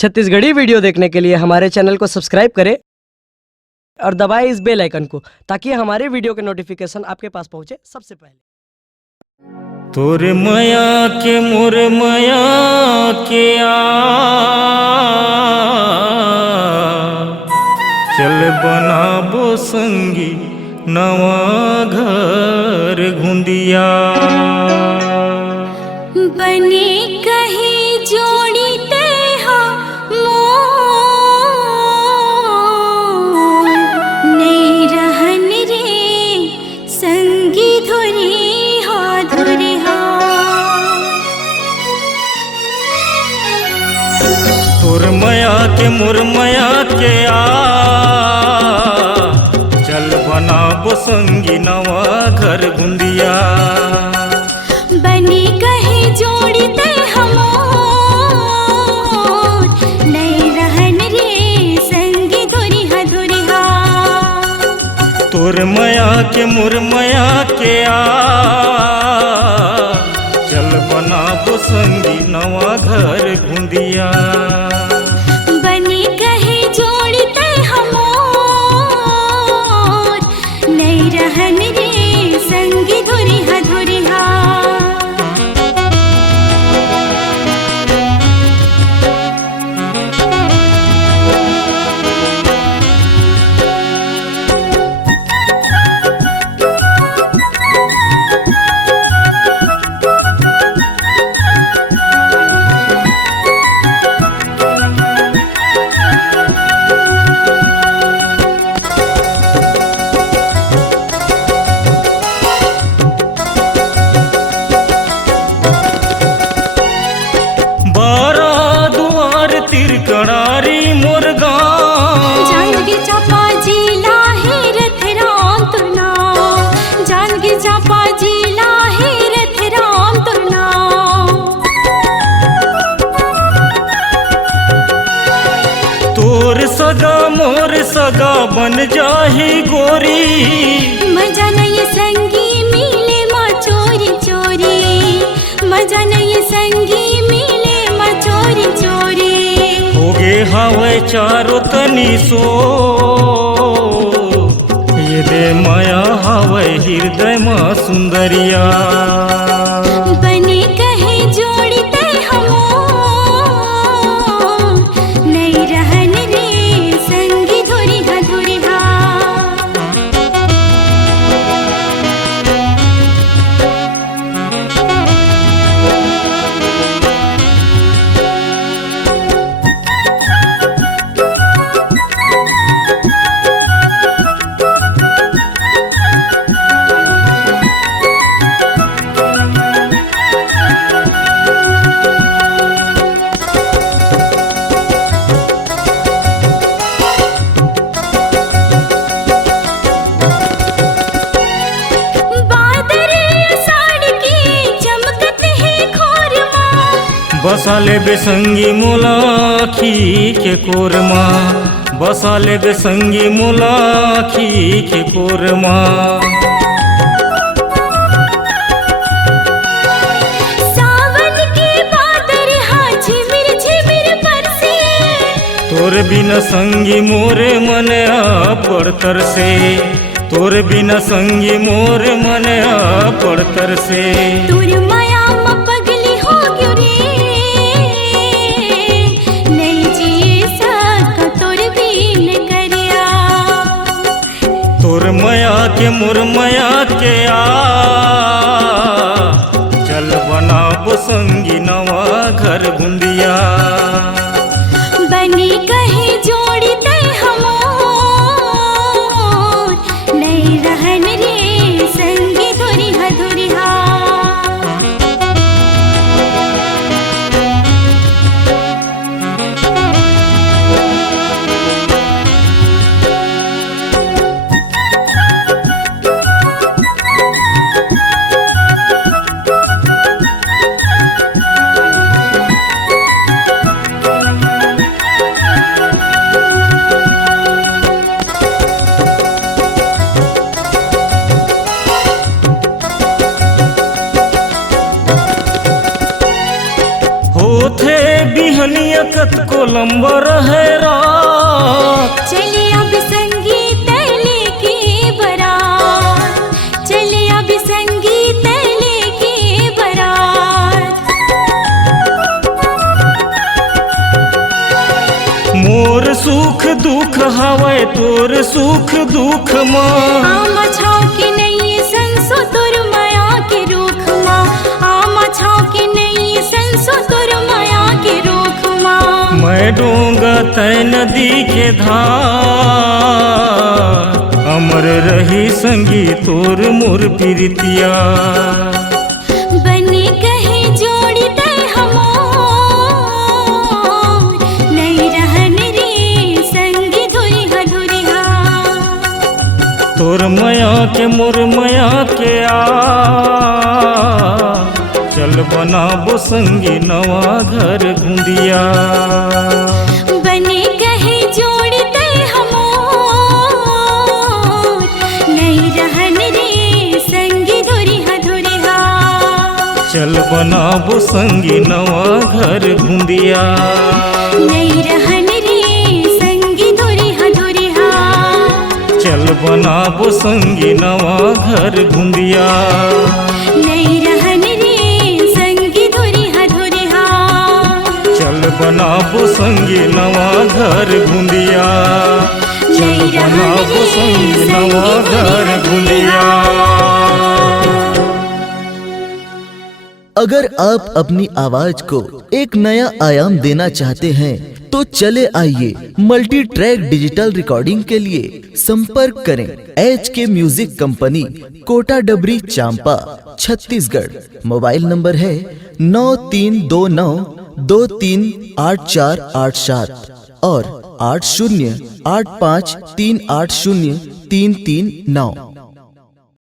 Chhattisgarhi video देखने के लिए हमारे चैनल को सब्सक्राइब करें और दबाएं इस बेल आइकन को ताकि हमारे वीडियो के नोटिफिकेशन आपके पास पहुंचे सबसे पहले। तोरे माया के मोर माया के चल बनाबो संगी नवा घर घुंदिया बने कहीं जोड़ी ते हा मोर नहीं रहन रे संगी धुरी हा तोर माया के मोर माया के चल बनाबो संगी नवा घर घुंदिया बनी कहीं जोड़ी ते हम नहीं रहन रे संगी धुरी हा तोर माया के मोर माया के चल बनाबो संगी नवा घर घुंदिया बनी कहीं जोड़ी ते हम नहीं रहन रे संगी धुरी हा कड़ारी मोर गाँव जानगी चापा जिला है रथराम तुरना जानगी चापा जिला है रथराम तुरना तोर सगा मोर सगा बन जाही गोरी मजा नहीं संगी मिले माँ चोरी चोरी मजा नहीं संगी मिले माँ चोरी चोरी होगे हवे चारो तनी सो ये दे माया हवे हृदय माँ सुंदरिया बने कहीं जोड़ी ते हम नहीं रहन रे संगी धुरी हा बसा ले बेसंगी मोलाखी के कोरमा बसा ले बेसंगी मोलाखी के कोरमा सावन के बादर हाँ झिमिर झिमिर बरसे तोर बिना संगी मोरे मन पड़तर से तोर बिना संगी मोरे मन पड़तर से तोर माया में पगली हो क्यों रे नहीं जी सका तोर बीन करिया तोर माया के मोर माया के चल बनाबो संगी नवा घर घुंदिया बनी कहीं जोड़ी ते हम नहीं रहन रे संगी धुरी हा अंबर है रात। चले अब संगीत लेके बारात, चले अब संगीत लेके बारात। मोर सुख दुख हवै तोर सुख दुख माँ। आमा छाव के नहीं संसो तुर माया के रूख माँ, आमा छाव के नहीं संसो तुर माया के रूख माँ। मैं डोंगा तय नदी के धार, अमर रही संगी तोर मोर प्रीतिया। बने कहे जोड़ी तय हमोर, नहीं रहन रे संगी धुरिहा धुरिहा। तोर मया के मोर मया के आ, चल बनाबो संगी नवा घर घुंदिया। बने कहे जोड़ी तय हमोर, नहीं रहन रे संगी धुरिहा धुरिहा। चल बनाबो संगी नवा घर घुंदिया। नहीं रहन रे संगी धुरिहा धुरिहा। चल बनाबो संगी नवा घर घुंदिया। नहीं रहन रे संगी धुरिहा धुरिहा। चल बनाबो संगी नवा घर घुंदिया। चल बनाबो संगी नवा घर घुंदिया। अगर आप अपनी आवाज को एक नया आयाम देना चाहते हैं तो चले आइए मल्टी ट्रैक डिजिटल रिकॉर्डिंग के लिए संपर्क करें HK म्यूजिक कंपनी, कोटा डबरी, चांपा, छत्तीसगढ़। मोबाइल नंबर है 9329238487 और 8085380339।